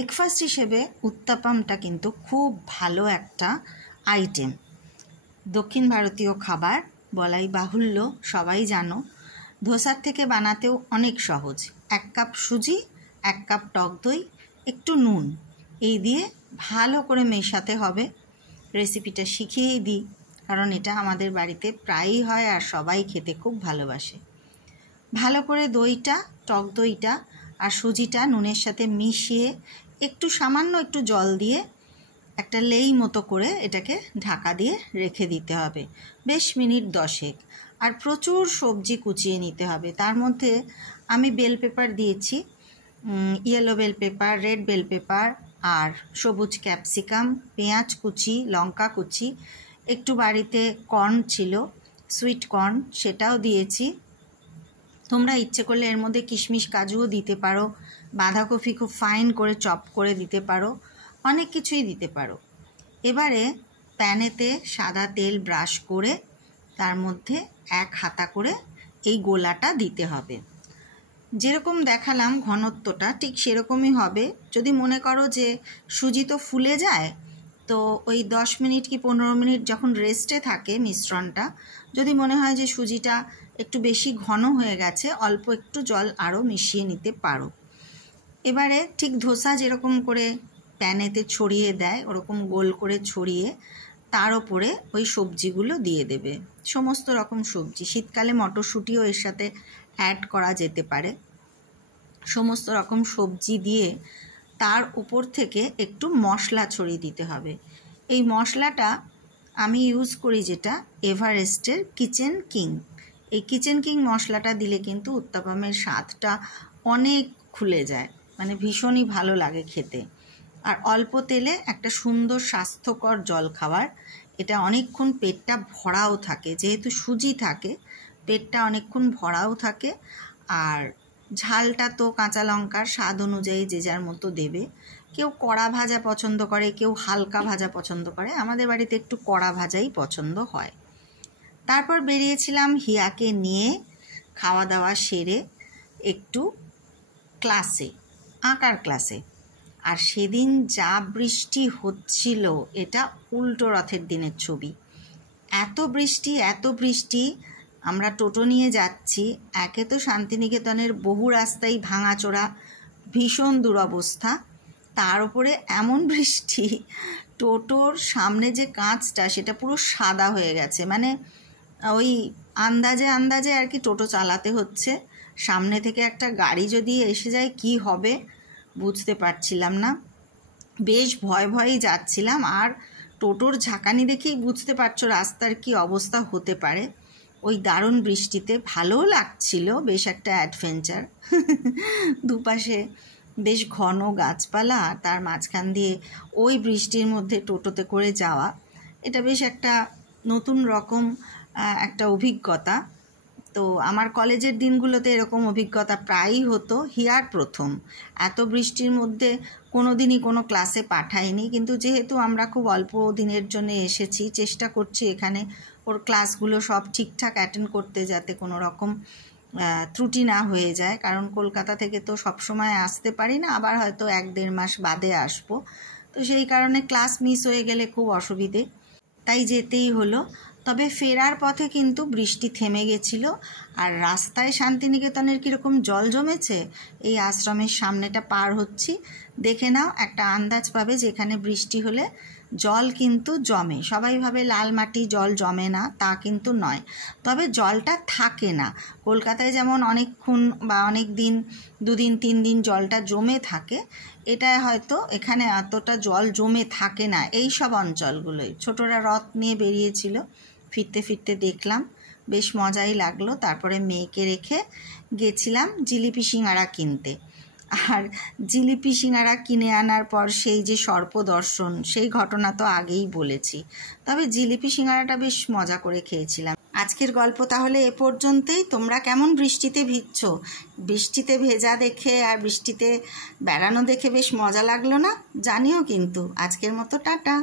Breakfast হিসেবে উত্তাপামটা কিন্তু খুব ভালো একটা আইটেম। দক্ষিণ ভারতীয় খাবার বলাই বাহুল্য, সবাই জানো। ধোসার থেকে বানাতেও অনেক সহজ। 1 কাপ সুজি, 1 কাপ টক দই, একটু নুন, এই দিয়ে ভালো করে মেশাতে হবে। রেসিপিটা শিখিয়েই দিই, কারণ এটা আমাদের বাড়িতে প্রায়ই হয় আর সবাই খেতে খুব ভালোবাসে। ভালো করে দইটা, টক দইটা আর সুজিটা নুনের সাথে মিশিয়ে একটু সামান্য একটু জল দিয়ে একটা লেই মতো করে এটাকে ঢাকা দিয়ে রেখে দিতে হবে বেশ মিনিট 10। আর প্রচুর সবজি কুচিয়ে নিতে হবে। তার মধ্যে আমি বেল পেপার দিয়েছি, yellow bell paper, red bell paper আর সবুজ ক্যাপসিকাম, পেঁয়াজ কুচি, লঙ্কা কুচি, একটু বাড়িতে কর্ন ছিল, সুইট কর্ন, সেটাও দিয়েছি। তোমরা ইচ্ছে করলে এর মধ্যে কিশমিশ কাজুও দিতে পারো, বাঁধাকপি খুব ফাইন করে চপ করে দিতে পারো, অনেক কিছুই দিতে পারো। এবারে প্যানেতে সাদা তেল ব্রাশ করে তার মধ্যে 1 হাতা করে এই গোলাটা দিতে হবে। যেরকম দেখালাম ঘনত্বটা ঠিক সেরকমই হবে। যদি মনে করো যে সুজি তো ফুলে যায়, তো ওই 10 মিনিট কি 15 মিনিট যখন রেস্টে থাকে মিশ্রণটা, যদি মনে হয় যে সুজিটা একটু বেশি ঘন হয়ে গেছে, অল্প একটু জল আরও মিশিয়ে নিতে পারো। এবারে ঠিক ধোসা যেরকম করে প্যানেতে ছড়িয়ে দেয় ওরকম গোল করে ছড়িয়ে তার ওপরে ওই সবজিগুলো দিয়ে দেবে, সমস্ত রকম সবজি। শীতকালে মটরশুঁটিও এর সাথে অ্যাড করা যেতে পারে। সমস্ত রকম সবজি দিয়ে তার উপর থেকে একটু মশলা ছড়িয়ে দিতে হবে। এই মশলাটা আমি ইউজ করি যেটা এভারেস্টের কিচেন কিং। এই কিচেন কিং মশলাটা দিলে কিন্তু উত্তাপামের স্বাদটা অনেক খুলে যায়, মানে ভীষণই ভালো লাগে খেতে। আর অল্প তেলে একটা সুন্দর স্বাস্থ্যকর জলখাবার। এটা অনেকক্ষণ পেটটা ভরাও থাকে, যেহেতু সুজি থাকে পেটটা অনেকক্ষণ ভরাও থাকে। আর ঝালটা তো কাঁচা লঙ্কার স্বাদ অনুযায়ী যে যার মতো দেবে। কেউ কড়া ভাজা পছন্দ করে, কেউ হালকা ভাজা পছন্দ করে। আমাদের বাড়িতে একটু কড়া ভাজাই পছন্দ হয়। তারপর বেরিয়েছিলাম হিয়াকে নিয়ে খাওয়া দাওয়া সেরে একটু ক্লাসে, আঁকার ক্লাসে। আর সেদিন যা বৃষ্টি হচ্ছিল, এটা উল্টো রথের দিনের ছবি। এত বৃষ্টি, আমরা টোটো নিয়ে যাচ্ছি। একে তো শান্তিনিকেতনের বহু রাস্তাই ভাঙাচোরা, ভীষণ দুরবস্থা, তার উপরে এমন বৃষ্টি, টোটোর সামনে যে কাঁচটা সেটা পুরো সাদা হয়ে গেছে। মানে ওই আন্দাজে আর কি টোটো চালাতে হচ্ছে। সামনে থেকে একটা গাড়ি যদি এসে যায় কি হবে বুঝতে পারছিলাম না, বেশ ভয়েই যাচ্ছিলাম। আর টোটোর ঝাঁকানি দেখেই বুঝতে পারছো রাস্তার কি অবস্থা হতে পারে। ওই দারুণ বৃষ্টিতে ভালোও লাগছিল, বেশ একটা অ্যাডভেঞ্চার। দুপাশে বেশ ঘন গাছপালা, তার মাঝখান দিয়ে ওই বৃষ্টির মধ্যে টোটোতে করে যাওয়া, এটা বেশ একটা নতুন রকম একটা অভিজ্ঞতা। তো আমার কলেজের দিনগুলোতে এরকম অভিজ্ঞতা প্রায়ই হতো, হিয়ার প্রথম। এত বৃষ্টির মধ্যে কোনো দিনই কোনো ক্লাসে পাঠাইনি, কিন্তু যেহেতু আমরা খুব অল্প দিনের জন্য এসেছি, চেষ্টা করছি এখানে ওর ক্লাসগুলো সব ঠিকঠাক অ্যাটেন্ড করতে, যাতে কোনো রকম ত্রুটি না হয়ে যায়। কারণ কলকাতা থেকে তো সবসময় আসতে পারি না, আবার হয়তো 1-1.5 মাস বাদে আসবো। তো সেই কারণে ক্লাস মিস হয়ে গেলে খুব অসুবিধে, তাই যেতেই হলো। তবে ফেরার পথে কিন্তু বৃষ্টি থেমে গেছিল। আর রাস্তায় শান্তিনিকেতনের কীরকম জল জমেছে, এই আশ্রমের সামনেটা পার হচ্ছি, দেখে নাও, একটা আন্দাজ পাবে যেখানে বৃষ্টি হলে জল কিন্তু জমে। সবাই ভাবে লাল মাটি জল জমে না, তা কিন্তু নয়। তবে জলটা থাকে না। কলকাতায় যেমন অনেকক্ষণ বা অনেক দিন, 2 দিন 3 দিন জলটা জমে থাকে, এটা হয়তো এখানে এতটা জল জমে থাকে না এই সব অঞ্চলগুলোই। ছোটরা রথ নিয়ে বেরিয়েছিল, ফিরতে দেখলাম, বেশ মজাই লাগলো। তারপরে মেয়েকে রেখে গেছিলাম জিলিপি সিঙ্গারা কিনতে। আর জিলিপি সিঙ্গারা কিনে আনার পর সেই যে সর্পদর্শন, সেই ঘটনা তো আগেই বলেছি। তবে জিলিপি সিঙ্গারাটা বেশ মজা করে খেয়েছিলাম। আজকের গল্প তাহলে এ পর্যন্তই। তোমরা কেমন বৃষ্টিতে ভিজছ? বৃষ্টিতে ভেজা দেখে আর বৃষ্টিতে বেড়ানো দেখে বেশ মজা লাগলো না? জানিও কিন্তু। আজকের মতো টাটা।